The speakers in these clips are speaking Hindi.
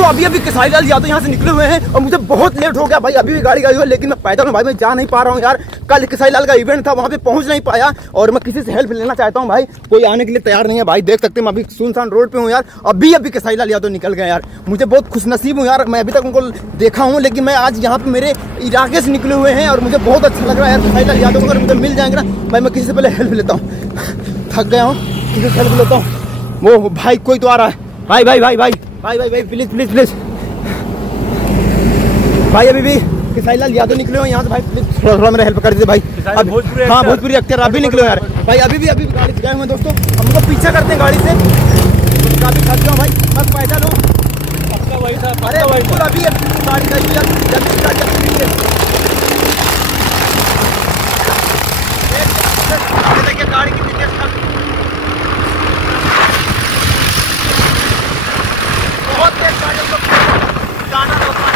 दोस्तों अभी अभी केसारी लाल यादव यहाँ से निकले हुए हैं और मुझे बहुत लेट हो गया भाई। अभी भी गाड़ी आई हुई है लेकिन मैं पैदल हूँ भाई, मैं जा नहीं पा रहा हूँ यार। कल केसारी लाल का इवेंट था, वहाँ पे पहुँच नहीं पाया और मैं किसी से हेल्प लेना चाहता हूँ भाई। कोई आने के लिए तैयार नहीं है भाई, देख सकते हैं मैं अभी सुनसान रोड पे हूँ यार। अभी अभी केसारी लाल यादव निकल गए यार, मुझे बहुत खुशनसीब हूँ यार। मैं अभी तक उनको देखा हूँ लेकिन मैं आज यहाँ पे मेरे इलाके से निकले हुए हैं और मुझे बहुत अच्छा लग रहा है यार। केसारी लाल यादव अगर मुझे मिल जाएंगे ना भाई, मैं किसी से पहले हेल्प लेता हूँ। थक गया हूँ, किसी से हेल्प लेता हूँ। वो भाई कोई तो आ रहा है भाई भाई भाई भाई भाई भाई भाई प्लीज प्लीज प्लीज भाई। अभी भी केसारी लाल यादव निकले हो यहाँ से भाई, प्लीज थोड़ा थोड़ा मेरा हेल्प कर दीजिए भाई। हाँ भोजपुरी एक्टर अभी निकले हो यार भाई। अभी भी गाड़ी से गए हुए दोस्तों, हम लोग पीछा करते हैं गाड़ी से। काफी थक गया भाई, बस पैदल हूँ। अरे बिल्कुल अभी गाड़ी देखिए गाड़ी कितनी तेज बहुत तेज गाड़ी हम लोग जाना मिल जा।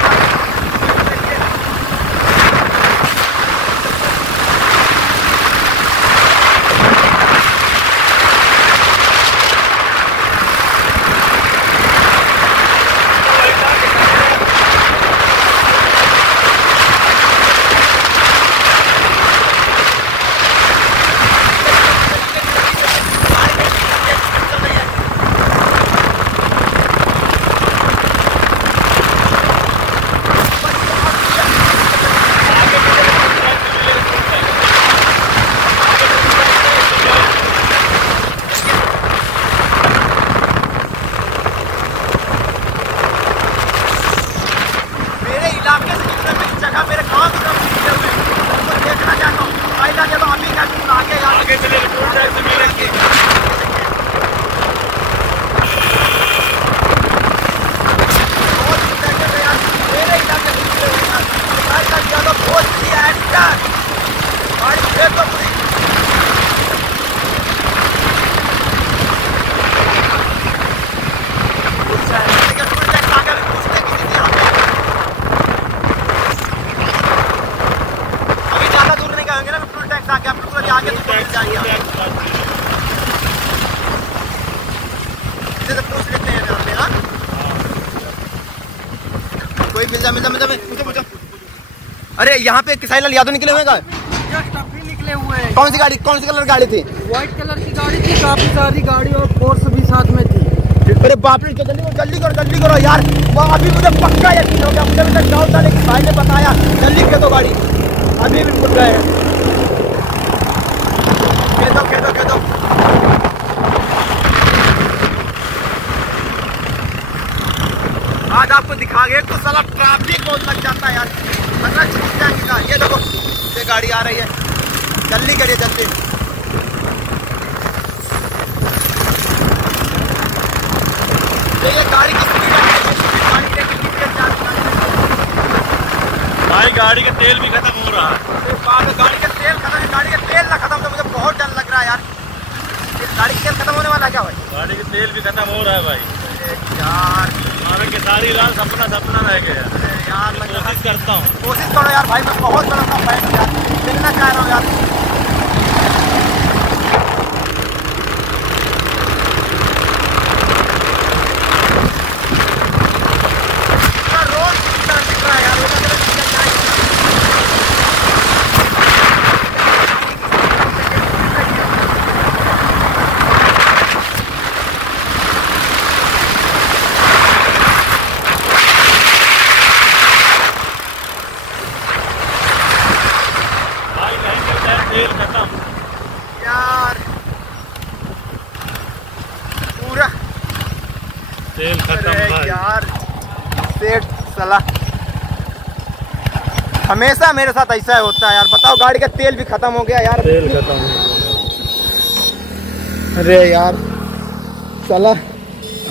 अरे यहाँ पे केसारी लाल यादव निकले हुए हैं। जस्ट अभी निकले हुए हैं। कौन सी गाड़ी, कौन सी कलर गाड़ी थी? व्हाइट कलर की गाड़ी थी, काफी सारी गाड़ी और फोर्स भी साथ में थी। अरे बाप रे, जल्दी करो यार। वो अभी मुझे पक्का यकीन हो गया, मुझे अभी तक डाउट था लेकिन भाई ने बताया जल्दी खेदो गाड़ी। अभी भी मुड़ गए, खेदो। आज आपको दिखा गए तो साला ट्रैफिक बहुत लग जाता है यार, मतलब छूट जाएगा। ये देखो ये गाड़ी आ रही है, जल्दी करिए जल्दी। ये गाड़ी कितनी भाई गाड़ी का तेल भी खत्म हो रहा है। गाड़ी का तेल खत्म है, गाड़ी का तेल ना खत्म तो मुझे बहुत डर लग रहा है यार। गाड़ी का तेल खत्म होने वाला है क्या भाई? गाड़ी का तेल भी खत्म हो रहा है भाई यार। हमारे केसारी लाल सपना रह गया यार। मैं कोशिश करता हूँ, कोशिश करो यार भाई, मैं बहुत बड़ा यार मिलना चाह रहा हूँ यार। रोज दिख रहा है यार। तेल खत्म यार, पूरा तेल खत्म भाई यार। सेठ साला हमेशा मेरे साथ ऐसा होता है यार। बताओ गाड़ी का तेल भी खत्म हो गया यार। तेल खत्म हो गया। अरे यार साला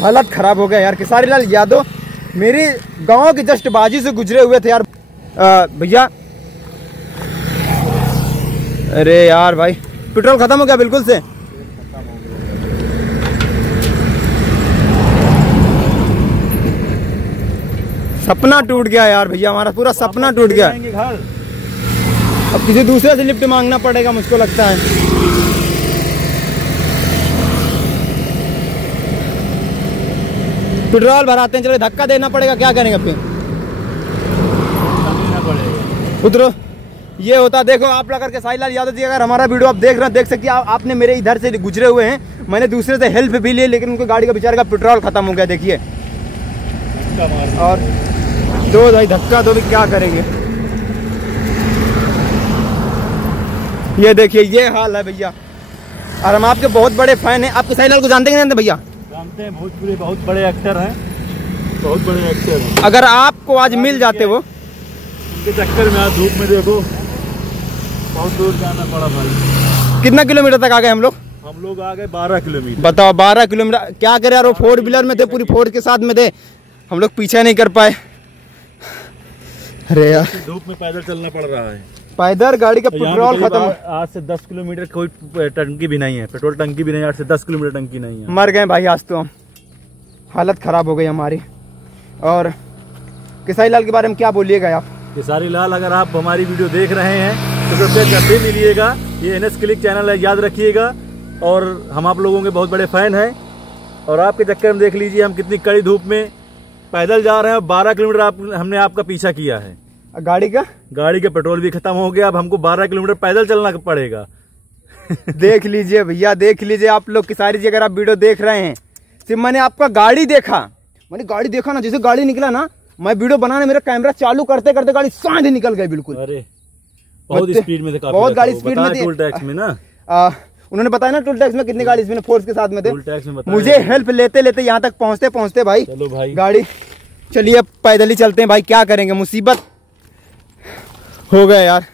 हालत खराब हो गया यार। केसारी लाल यादव मेरी गांव की जस्ट बाजी से गुजरे हुए थे यार भैया। अरे यार भाई पेट्रोल खत्म हो गया बिल्कुल से। सपना टूट गया यार भैया, हमारा पूरा सपना टूट गया। अब किसी दूसरे से लिफ्ट मांगना पड़ेगा मुझको लगता है। पेट्रोल भराते हैं, चलो धक्का देना पड़ेगा, क्या करेंगे फिर? उतरो। ये होता, देखो आप लगा करके साहिल लाल यादव जी अगर हमारा वीडियो आप देख रहे हैं, देख सकते हैं आपने मेरे इधर से गुजरे हुए हैं, मैंने दूसरे से हेल्प भी ली, लेकिन उनकी गाड़ी का बेचारे का पेट्रोल खत्म हो गया। देखिए, और दो भाई धक्का दो भी क्या करेंगे। ये देखिए ये हाल है भैया, और हम आपके बहुत बड़े फैन हैं। आपके साहिल लाल को जानते हैं भैया? जानते हैं, भोजपुरी बहुत बड़े एक्टर हैं, बहुत बड़े एक्टर हैं। अगर आपको आज मिल जाते वो, उनके चक्कर में आज धूप में देखो बहुत दूर जाना पड़ा भाई। कितना किलोमीटर तक आ गए हम लोग? हम लोग आ गए 12 किलोमीटर। बताओ 12 किलोमीटर, क्या करे यार, वो 4 व्हीलर में थे, पूरी 4 के साथ में थे, हम लोग पीछा नहीं कर पाए। अरे यार धूप में पैदल चलना पड़ रहा है, पैदल, गाड़ी का पेट्रोल खत्म। आज से 10 किलोमीटर कोई टंकी भी नहीं है, पेट्रोल टंकी भी नहीं है, 8 से 10 किलोमीटर टंकी नहीं है। मर गए भाई आज तो हम, हालत खराब हो गई हमारी। और खेसारी लाल के बारे में क्या बोलिएगा आप? खेसारी लाल, अगर आप हमारी वीडियो देख रहे हैं तो कृपया जब भी मिलिएगा, ये NS क्लिक चैनल है, याद रखिएगा। और हम आप लोगों के बहुत बड़े फैन हैं, और आपके चक्कर में देख लीजिए हम कितनी कड़ी धूप में पैदल जा रहे हैं, और 12 किलोमीटर हमने आपका पीछा किया है। गाड़ी का पेट्रोल भी खत्म हो गया, अब हमको 12 किलोमीटर पैदल चलना पड़ेगा। देख लीजिए भैया, देख लीजिए आप लोग, खेसारी जी अगर आप वीडियो देख रहे हैं, सिर्फ मैंने आपका गाड़ी देखा, मैंने गाड़ी देखा ना, जैसे गाड़ी निकला ना, मैं वीडियो बनाने मेरा कैमरा चालू करते करते गाड़ी साँझ निकल गई बिल्कुल। अरे बहुत स्पीड में थे, बहुत गाड़ी स्पीड में थी। टोल टैक्स में ना उन्होंने बताया ना टोल टैक्स में कितनी गाड़ी स्पीड में फोर्स के साथ में थे। टोल टैक्स में मुझे हेल्प लेते लेते यहाँ तक पहुँचते पहुँचते भाई, चलो भाई गाड़ी, चलिए अब पैदल ही चलते हैं भाई, क्या करेंगे, मुसीबत हो गया यार।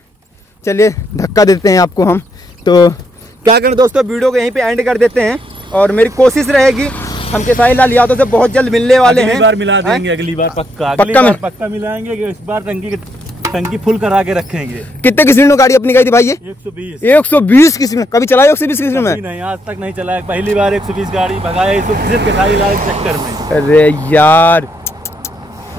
चलिए धक्का देते हैं आपको हम, तो क्या करें दोस्तों, वीडियो को यहीं पे एंड कर देते हैं। और मेरी कोशिश रहेगी, हम खेसारी लाल यादव से बहुत जल्द मिलने वाले हैं। अगली बार मिला देंगे, अगली बार पक्का, पक्का मिलाएंगे। इस बार टंकी फुल करा के रखेंगे। कितने की स्पीड में गाड़ी अपनी गई थी भाई? ये 120 की स्पीड में। कभी चलाया 120 की स्पीड में? नहीं, आज तक नहीं चलाया, पहली बार 120 गाड़ी भगाया सिर्फ खेसारी लाल के चक्कर में। अरे यार,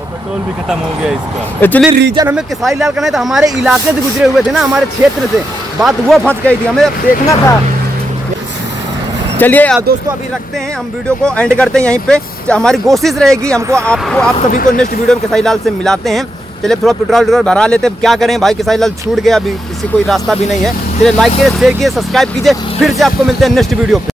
पेट्रोल भी खत्म हो गया इसका। एक्चुअली रीजन हमें खेसारी लाल का नहीं था, हमारे इलाके से गुजरे हुए थे ना, हमारे क्षेत्र से, बात वो फंस गई थी, हमें अब देखना था। चलिए दोस्तों अभी रखते हैं, हम वीडियो को एंड करते हैं यहीं पे। हमारी कोशिश रहेगी, हमको आप सभी को नेक्स्ट वीडियो में खेसारी लाल से मिलाते हैं। चलिए थोड़ा पेट्रोल भरा लेते हैं, क्या करें भाई, खेसारी लाल छूट गया, अभी किसी कोई रास्ता भी नहीं है। चलिए लाइक कीजिए, शेयर कीजिए, सब्सक्राइब कीजिए, फिर से आपको मिलते हैं नेक्स्ट वीडियो पे।